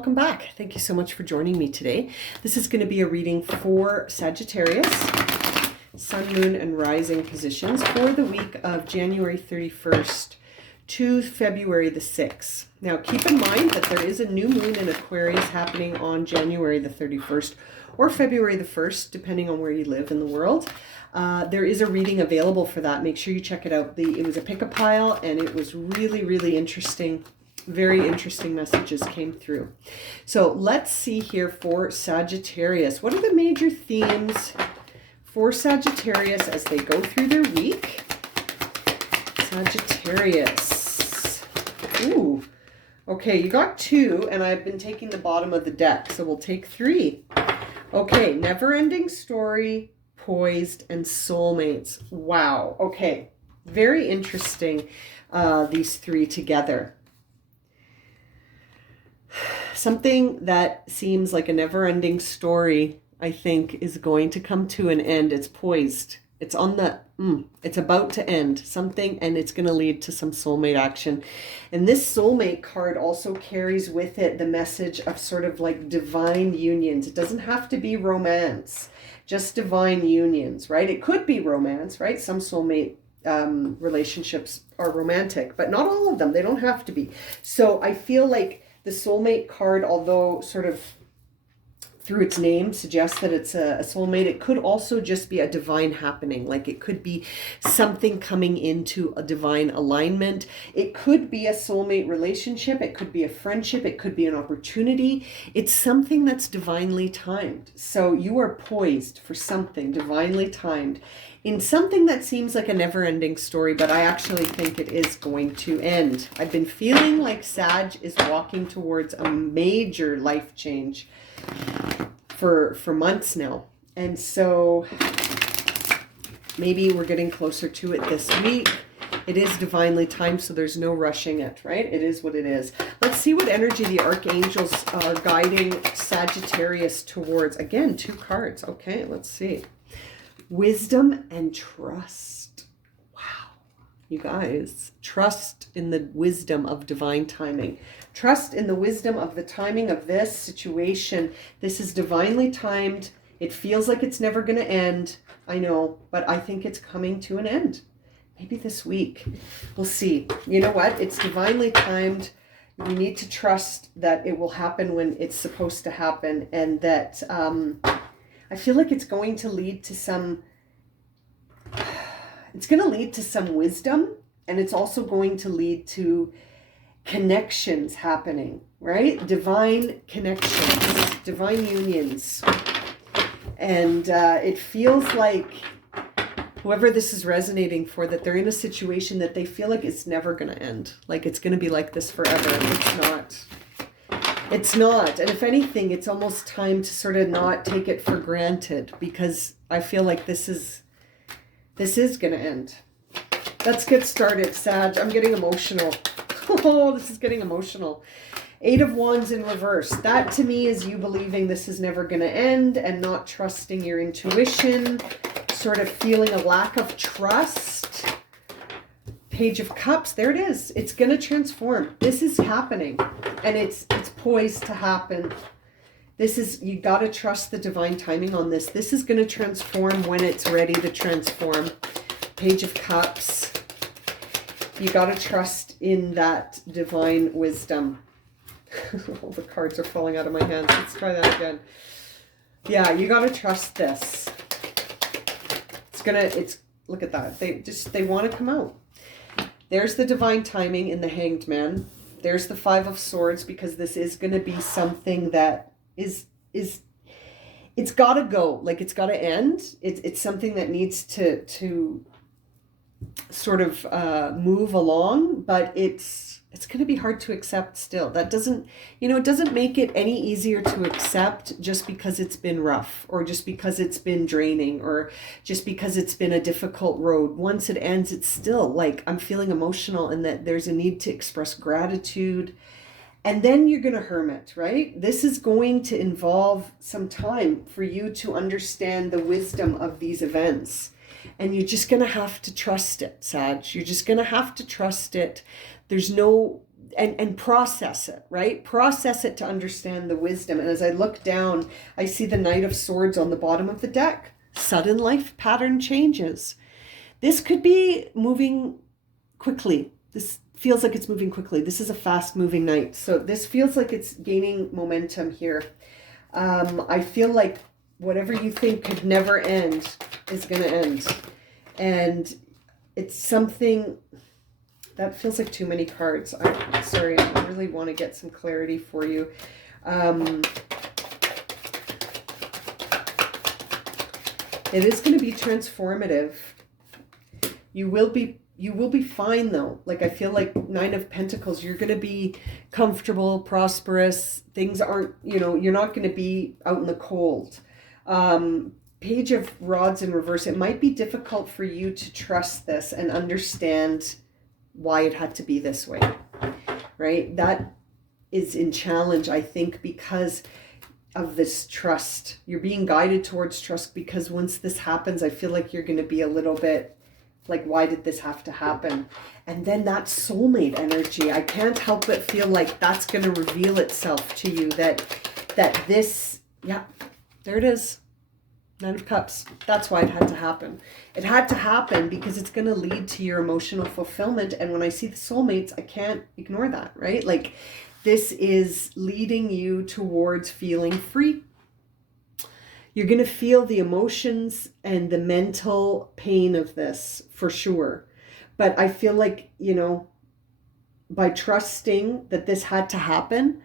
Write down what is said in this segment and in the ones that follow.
welcome back. Thank you so much for joining me today. This is going to be a reading for Sagittarius, Sun, Moon, and Rising positions for the week of January 31st to February the 6th. Now, keep in mind that there is a new moon in Aquarius happening on January the 31st or February the 1st, depending on where you live in the world. There is a reading available for that. Make sure you check it out. It was a pick-a-pile, and it was really, really interesting. Very interesting messages came through. So let's see here for Sagittarius. What are the major themes for Sagittarius as they go through their week? Sagittarius. Ooh. Okay, you got 2, and I've been taking the bottom of the deck, so we'll take 3. Okay, never-ending story, poised, and soulmates. Wow. Okay, very interesting, these 3 together. Something that seems like a never-ending story, I think, is going to come to an end. It's poised. It's on the, it's about to end something, and it's going to lead to some soulmate action. And this soulmate card also carries with it the message of sort of like divine unions. It doesn't have to be romance, just divine unions, right? It could be romance, right? Some soulmate relationships are romantic, but not all of them. They don't have to be. So I feel like the soulmate card, although sort of through its name suggests that it's a soulmate, it could also just be a divine happening. Like it could be something coming into a divine alignment. It could be a soulmate relationship. It could be a friendship. It could be an opportunity. It's something that's divinely timed. So you are poised for something divinely timed in something that seems like a never-ending story, but I actually think it is going to end. I've been feeling like Sag is walking towards a major life change for months now. And so maybe we're getting closer to it this week. It is divinely timed, so there's no rushing it, right? It is what it is. Let's see what energy the archangels are guiding Sagittarius towards. Again, 2 cards. Okay, let's see. Wisdom and trust. Wow. You guys, trust in the wisdom of divine timing. Trust in the wisdom of the timing of this situation. This is divinely timed. It feels like it's never going to end. I know, but I think it's coming to an end. Maybe this week. We'll see. You know what? It's divinely timed. We need to trust that it will happen when it's supposed to happen, and that I feel like it's going to lead to some wisdom, and it's also going to lead to connections happening, right? Divine connections, divine unions. And it feels like whoever this is resonating for, that they're in a situation that they feel like it's never going to end. Like it's going to be like this forever. It's not. It's not. And if anything, it's almost time to sort of not take it for granted, because I feel like this is going to end. Let's get started, Sag. I'm getting emotional. Oh, this is getting emotional. 8 of Wands in reverse. That to me is you believing this is never going to end and not trusting your intuition, sort of feeling a lack of trust. Page of Cups, there it is. It's going to transform. This is happening, and it's poised to happen. This is, you got to trust the divine timing on this. This is going to transform when it's ready to transform. Page of Cups. You got to trust in that divine wisdom. All the cards are falling out of my hands. Let's try that again. Yeah, you got to trust this. Look at that. They want to come out. There's the divine timing in the Hanged Man. There's the 5 of Swords, because this is going to be something that is it's got to go. Like it's got to end. It's something that needs to sort of move along, but it's going to be hard to accept still. That doesn't, it doesn't make it any easier to accept just because it's been rough, or just because it's been draining, or just because it's been a difficult road. Once it ends, it's still like, I'm feeling emotional, and that there's a need to express gratitude. And then you're going to hermit, right? This is going to involve some time for you to understand the wisdom of these events. And you're just going to have to trust it, Sag. You're just going to have to trust it. There's no and process it, right? Process it to understand the wisdom. And as I look down, I see the Knight of Swords on the bottom of the deck. Sudden life pattern changes. This could be moving quickly. This feels like it's moving quickly. This is a fast moving night. So this feels like it's gaining momentum here. I feel like whatever you think could never end is going to end. And it's something that feels like too many cards. I'm sorry, I really want to get some clarity for you. It is going to be transformative. You will be fine though. Like, I feel like Nine of Pentacles, you're going to be comfortable, prosperous. Things aren't, you're not going to be out in the cold. Page of Rods in reverse. It might be difficult for you to trust this and understand why it had to be this way, right? That is in challenge, I think, because of this trust. You're being guided towards trust, because once this happens, I feel like you're going to be a little bit like, why did this have to happen? And then that soulmate energy, I can't help but feel like that's going to reveal itself to you, that this, yeah, there it is. Nine of Cups. That's why it had to happen. It had to happen because it's going to lead to your emotional fulfillment. And when I see the soulmates, I can't ignore that, right? Like, this is leading you towards feeling free. You're going to feel the emotions and the mental pain of this for sure. But I feel like, by trusting that this had to happen,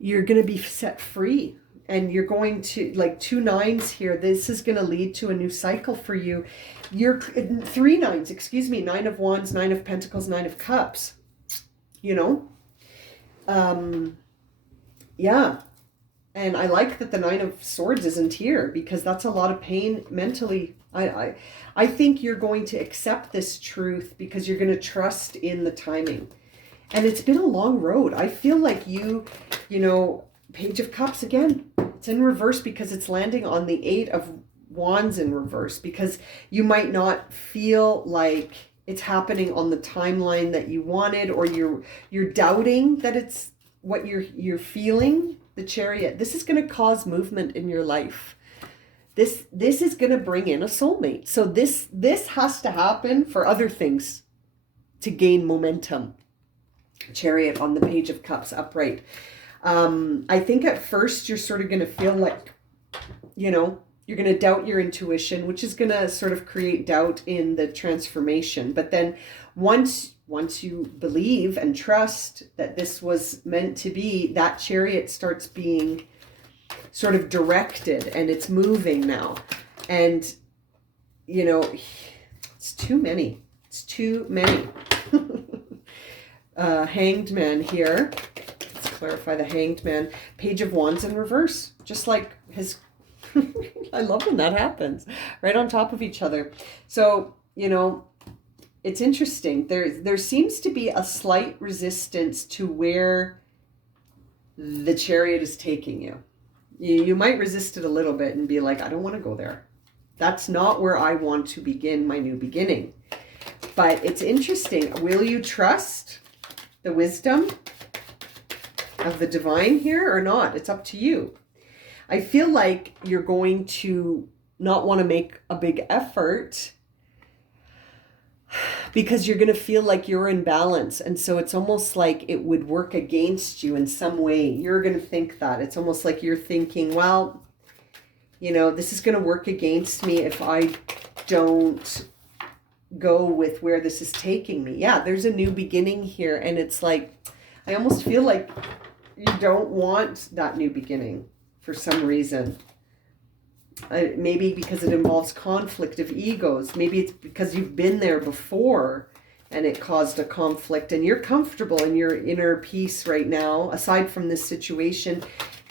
you're going to be set free. And you're going to, like, 2 nines here. This is going to lead to a new cycle for you. You're 3 nines, excuse me. 9 of Wands, 9 of Pentacles, 9 of Cups. Yeah. And I like that the 9 of Swords isn't here, because that's a lot of pain mentally. I think you're going to accept this truth because you're going to trust in the timing. And it's been a long road. I feel like Page of Cups again. It's in reverse because it's landing on the 8 of Wands in reverse, because you might not feel like it's happening on the timeline that you wanted, or you're doubting that it's what you're feeling. The Chariot. This is going to cause movement in your life. This is going to bring in a soulmate. So this has to happen for other things to gain momentum. Chariot on the Page of Cups upright. I think at first you're sort of going to feel like, you're going to doubt your intuition, which is going to sort of create doubt in the transformation. But then once you believe and trust that this was meant to be, that Chariot starts being sort of directed, and it's moving now. And, it's too many. It's too many. Hanged Man here. Clarify the Hanged Man. Page of Wands in reverse, just like his I love when that happens, right on top of each other. So it's interesting. There seems to be a slight resistance to where the Chariot is taking you. You might resist it a little bit and be like, I don't want to go there. That's not where I want to begin my new beginning. But it's interesting. Will you trust the wisdom of the divine here or not? It's up to you. I feel like you're going to not want to make a big effort because you're going to feel like you're in balance. And so it's almost like it would work against you in some way. You're going to think that. It's almost like you're thinking, well, this is going to work against me if I don't go with where this is taking me. Yeah, there's a new beginning here. And it's like, I almost feel like you don't want that new beginning for some reason. Maybe because it involves conflict of egos. Maybe it's because you've been there before and it caused a conflict, and you're comfortable in your inner peace right now. Aside from this situation,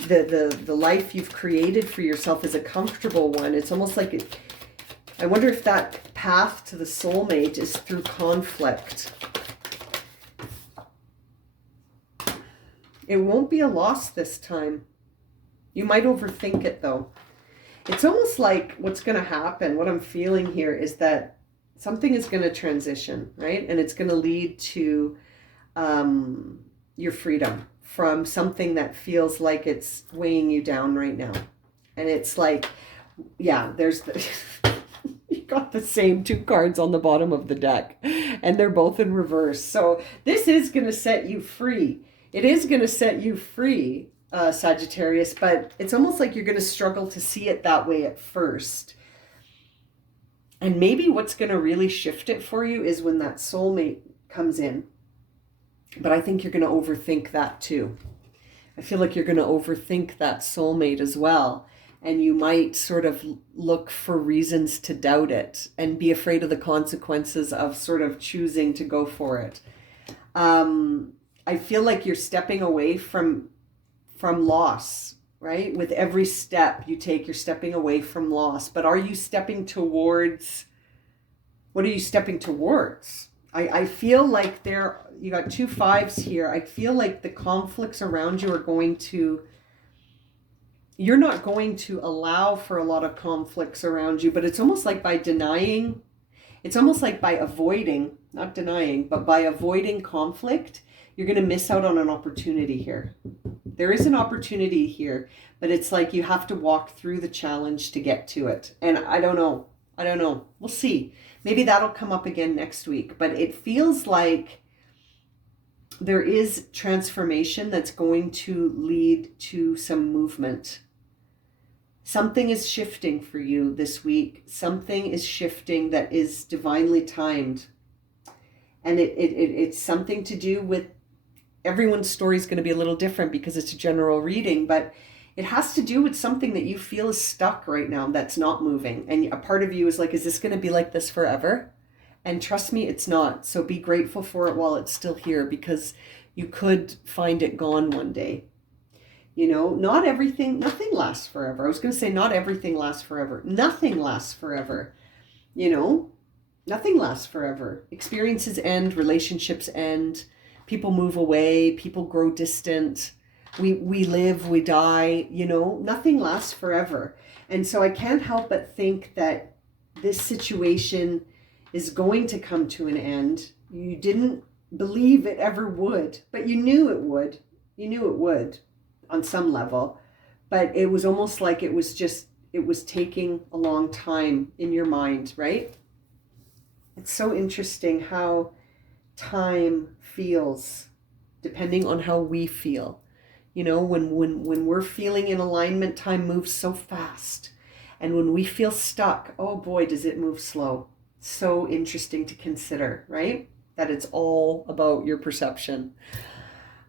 the life you've created for yourself is a comfortable one. It's almost like I wonder if that path to the soulmate is through conflict. It won't be a loss this time. You might overthink it though. It's almost like what's going to happen, what I'm feeling here is that something is going to transition, right? And it's going to lead to your freedom from something that feels like it's weighing you down right now. And it's like, yeah, there's the you got the same two cards on the bottom of the deck, and they're both in reverse. So this is going to set you free. It is going to set you free, Sagittarius, but it's almost like you're going to struggle to see it that way at first. And maybe what's going to really shift it for you is when that soulmate comes in. But I think you're going to overthink that too. I feel like you're going to overthink that soulmate as well. And you might sort of look for reasons to doubt it and be afraid of the consequences of sort of choosing to go for it. I feel like you're stepping away from loss, right? With every step you take, you're stepping away from loss. But are you stepping towards, what are you stepping towards? I feel like you got 2 5s here. I feel like the conflicts around you are you're not going to allow for a lot of conflicts around you, but it's almost like by denying, it's almost like by avoiding, not denying, but by avoiding conflict, you're going to miss out on an opportunity here. There is an opportunity here, but it's like you have to walk through the challenge to get to it. And I don't know. We'll see. Maybe that'll come up again next week, but it feels like there is transformation that's going to lead to some movement. Something is shifting for you this week. Something is shifting that is divinely timed. And it's something to do with, everyone's story is going to be a little different because it's a general reading, but it has to do with something that you feel is stuck right now that's not moving. And a part of you is like, is this going to be like this forever? And trust me, it's not. So be grateful for it while it's still here, because you could find it gone one day. You know, nothing lasts forever. I was going to say not everything lasts forever. Nothing lasts forever. You know, nothing lasts forever. Experiences end, relationships end, people move away, people grow distant. We live, we die, you know, nothing lasts forever. And so I can't help but think that this situation is going to come to an end. You didn't believe it ever would, but you knew it would. You knew it would on some level, but it was almost like it was taking a long time in your mind, right? It's so interesting how time feels depending on how we feel. You know, when we're feeling in alignment, time moves so fast. And when we feel stuck, oh boy, does it move slow. So interesting to consider, right? That it's all about your perception.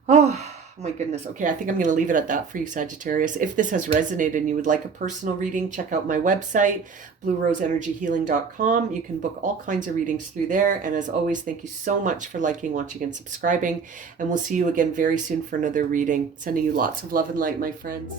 Oh my goodness. Okay, I think I'm going to leave it at that for you, Sagittarius. If this has resonated and you would like a personal reading, check out my website, blueroseenergyhealing.com. You can book all kinds of readings through there. And as always, thank you so much for liking, watching, and subscribing. And we'll see you again very soon for another reading. Sending you lots of love and light, my friends.